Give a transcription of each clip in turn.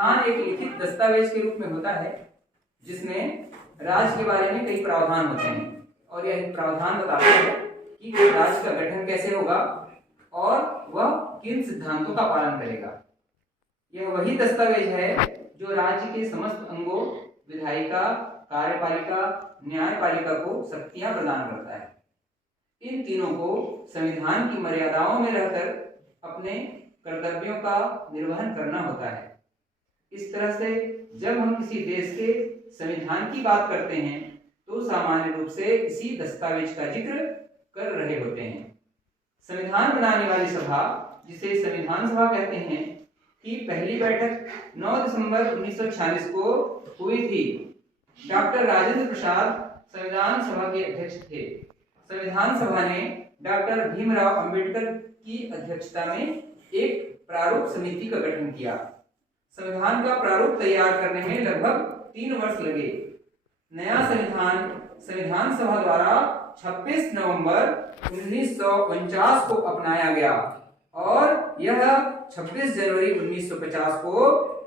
संविधान एक लिखित दस्तावेज के रूप में होता है जिसमें राज्य के बारे में कई प्रावधान होते हैं और यह प्रावधान बताते हैं कि राज्य का गठन कैसे होगा और वह किन सिद्धांतों का पालन करेगा। यह वही दस्तावेज है जो राज्य के समस्त अंगों विधायिका, कार्यपालिका, न्यायपालिका को शक्तियां प्रदान करता है। इन तीनों को संविधान की मर्यादाओं में रहकर अपने कर्तव्यों का निर्वहन करना होता है। इस तरह से जब हम किसी देश के संविधान की बात करते हैं तो सामान्य रूप से इसी दस्तावेज का जिक्र कर रहे होते हैं। संविधान बनाने वाली सभा, जिसे संविधान सभा कहते हैं, की पहली बैठक 9 दिसंबर 1946 को हुई थी। डॉक्टर राजेंद्र प्रसाद संविधान सभा के अध्यक्ष थे। संविधान सभा ने डॉक्टर भीमराव अंबेडकर की अध्यक्षता में एक प्रारूप समिति का गठन किया। संविधान का प्रारूप तैयार करने में लगभग 3 वर्ष लगे। नया संविधान संविधान सभा द्वारा 26 नवंबर 1949 को अपनाया गया और यह 26 जनवरी 1950 को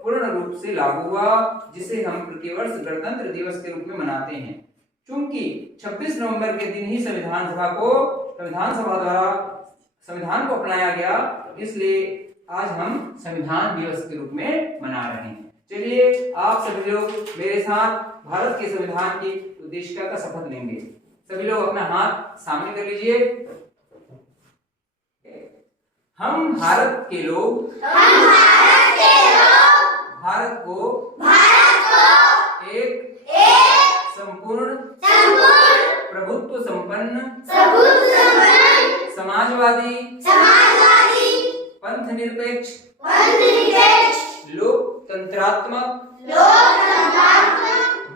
पूर्ण रूप से लागू हुआ, जिसे हम प्रतिवर्ष गणतंत्र दिवस के रूप में मनाते हैं। चूंकि 26 नवंबर के दिन ही संविधान सभा द्वारा संविधान को अपनाया गया, इसलिए आज हम संविधान दिवस के रूप में मना रहे हैं। चलिए आप सभी लोग मेरे साथ भारत के संविधान की उद्देशिका का शपथ लेंगे। सभी लोग अपना हाथ सामने कर लीजिए। हम भारत के लोग भारत को एक संपूर्ण प्रभुत्व संपन्न समाजवादी पंथ निरपेक्ष लोकतंत्रात्मक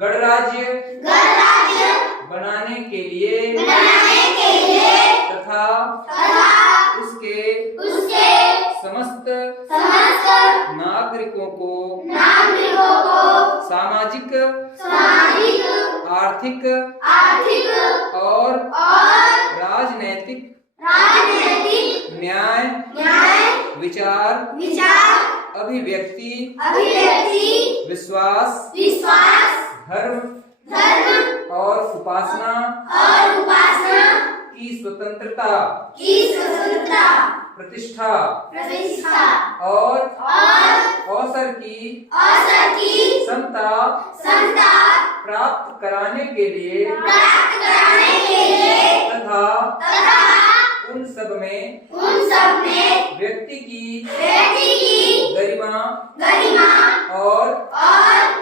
गणराज्य बनाने के लिए तथा उसके समस्त नागरिकों को सामाजिक आर्थिक और राजनैतिक न्याय विचार अभिव्यक्ति विश्वास धर्म और उपासना की स्वतंत्रता प्रतिष्ठा और अवसर की समता प्राप्त कराने के लिए तथा उन सब में व्यक्ति की गरिमा और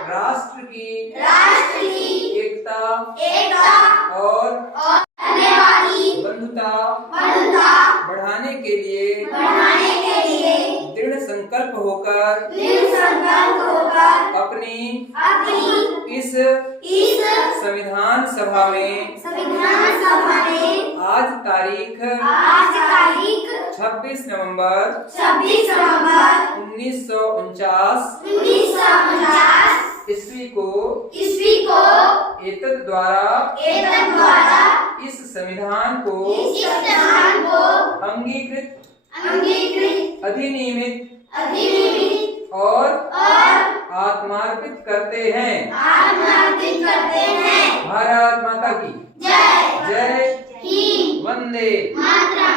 राष्ट्र की एकता और बंधुता बढ़ाने के लिए दृढ़ संकल्प होकर अपनी इस संविधान सभा में आज तारीख 26 नवंबर 1949 ईस्वी को एतद द्वारा इस संविधान को अंगीकृत अधिनियमित और आत्मार्पित करते हैं। भारत माता की जय। वंदे मातरम।